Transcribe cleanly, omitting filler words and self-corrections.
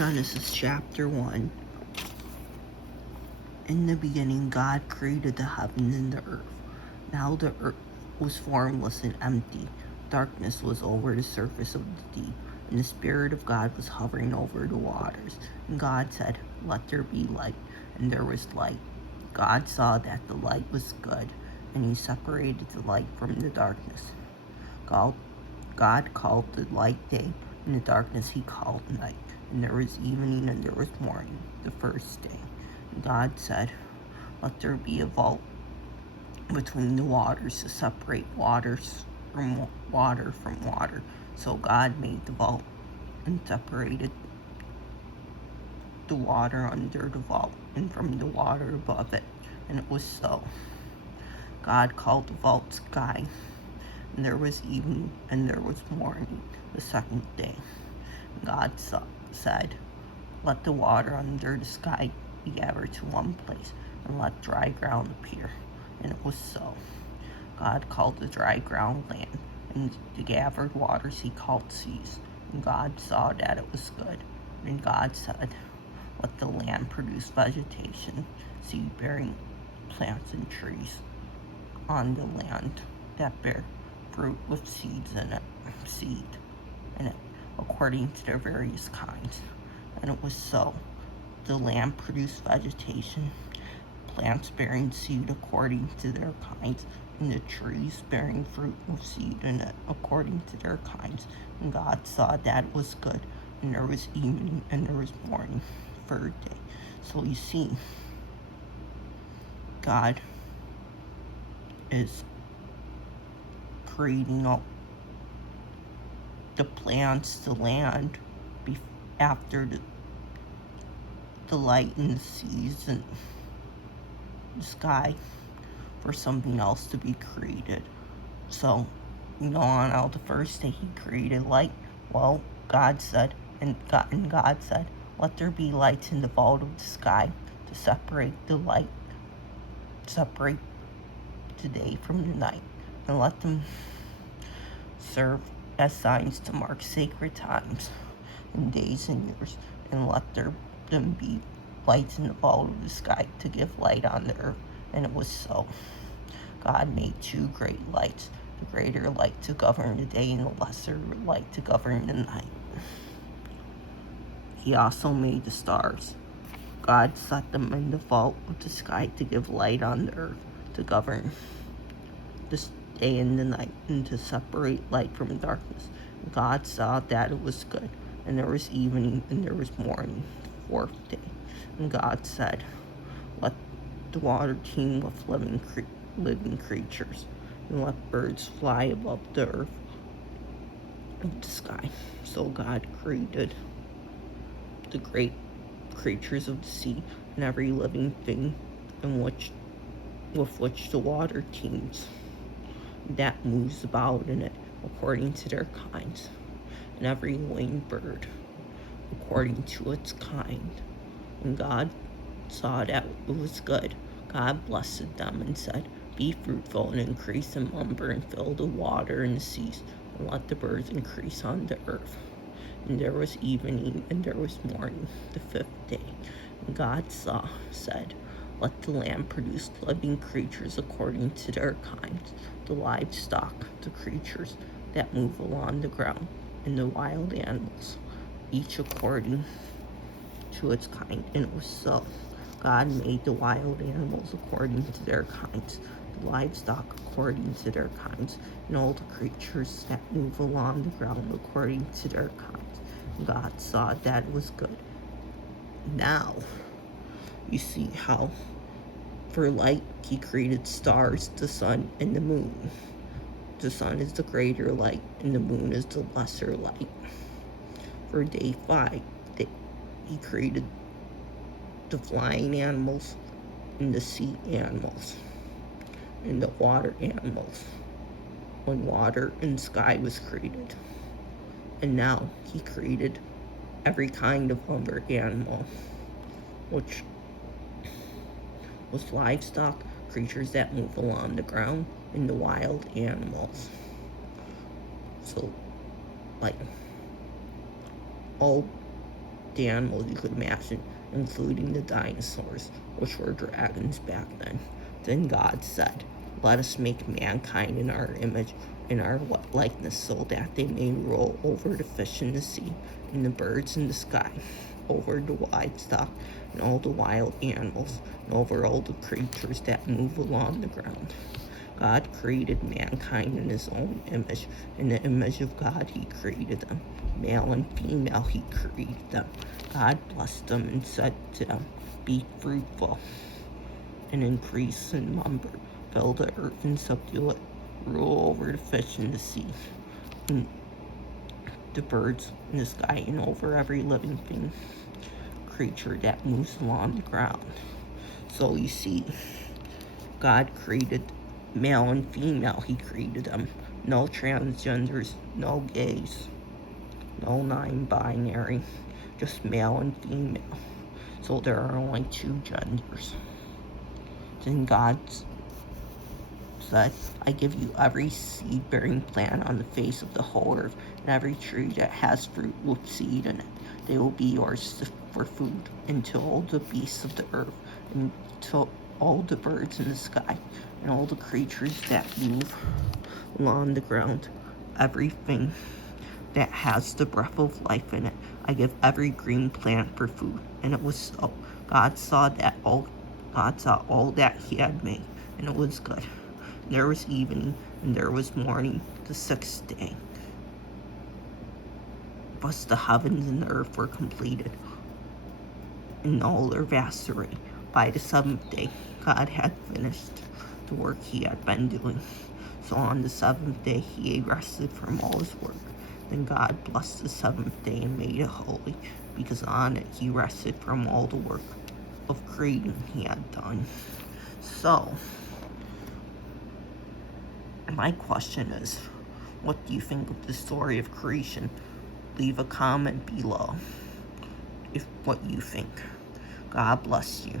Genesis chapter 1. In the beginning, God created the heaven and the earth. Now the earth was formless and empty. Darkness was over the surface of the deep, and the Spirit of God was hovering over the waters. And God said, "Let there be light," and there was light. God saw that the light was good, and he separated the light from the darkness. God called the light day, and the darkness he called night. And there was evening and there was morning, the first day. And God said, "Let there be a vault between the waters to separate water from water." So God made the vault and separated the water under the vault and from the water above it. And it was so. God called the vault sky. And there was evening and there was morning, the second day. And God said, "Let the water under the sky be gathered to one place, and let dry ground appear." And it was so. God called the dry ground land, and the gathered waters he called seas. And God saw that it was good. And God said, "Let the land produce vegetation, seed-bearing plants and trees on the land that bear fruit with seed in it, according to their various kinds." And it was so. The land produced vegetation, plants bearing seed according to their kinds, and the trees bearing fruit with seed in it according to their kinds. And God saw that it was good. And there was evening and there was morning, third day. So you see, God is creating all the plants, the land, after the light and the seas and the sky for something else to be created. So, on out the first day he created light. Well, God said, and God said, "Let there be lights in the vault of the sky to separate the day from the night, and let them serve as signs to mark sacred times and days and years, and let them be lights in the vault of the sky to give light on the earth." And it was so. God made two great lights, the greater light to govern the day and the lesser light to govern the night. He also made the stars. God set them in the vault of the sky to give light on the earth, to govern the day and the night, and to separate light from darkness. God saw that it was good. And there was evening and there was morning, the fourth day. And God said, "Let the water teem with living creatures, and let birds fly above the earth of the sky." So God created the great creatures of the sea and every living thing with which the water teems, that moves about in it according to their kinds, and every winged bird according to its kind. And God saw that it was good. God blessed them and said, "Be fruitful and increase in number, and fill the water and the seas, and let the birds increase on the earth." And there was evening and there was morning, the fifth day. And God said, "Let the land produce living creatures according to their kinds, the livestock, the creatures that move along the ground, and the wild animals, each according to its kind." And it was so. God made the wild animals according to their kinds, the livestock according to their kinds, and all the creatures that move along the ground according to their kinds. And God saw that it was good. Now, you see how for light he created stars, the sun, and the moon. The sun is the greater light, and the moon is the lesser light. For day 5, he created the flying animals and the sea animals and the water animals, when water and sky was created. And now he created every kind of other animal, which was livestock, creatures that move along the ground, and the wild animals. So, like, all the animals you could imagine, including the dinosaurs, which were dragons back then. Then God said, "Let us make mankind in our image, in our likeness, so that they may rule over the fish in the sea, and the birds in the sky, over the livestock, and all the wild animals, and over all the creatures that move along the ground." God created mankind in his own image. In the image of God, he created them. Male and female, he created them. God blessed them and said to them, "Be fruitful and increase in number. Fill the earth and subdue it. Rule over the fish in the sea, and the birds in the sky, and over every living thing, creature that moves along the ground." So you see, God created male and female. He created them. No transgenders, no gays, no non-binary, just male and female. So there are only two genders. Then God said, "I give you every seed-bearing plant on the face of the whole earth, and every tree that has fruit with seed in it. They will be yours for food, until all the beasts of the earth, and to all the birds in the sky, and all the creatures that move along the ground, everything that has the breath of life in it. I give every green plant for food." And it was so. God saw all that he had made, and it was good. There was evening, and there was morning, the sixth day. Thus the heavens and the earth were completed, in all their vast array. By the seventh day, God had finished the work he had been doing. So on the seventh day, he rested from all his work. Then God blessed the seventh day and made it holy, because on it he rested from all the work of creating he had done. So, my question is, what do you think of the story of creation? Leave a comment below if what you think. God bless you.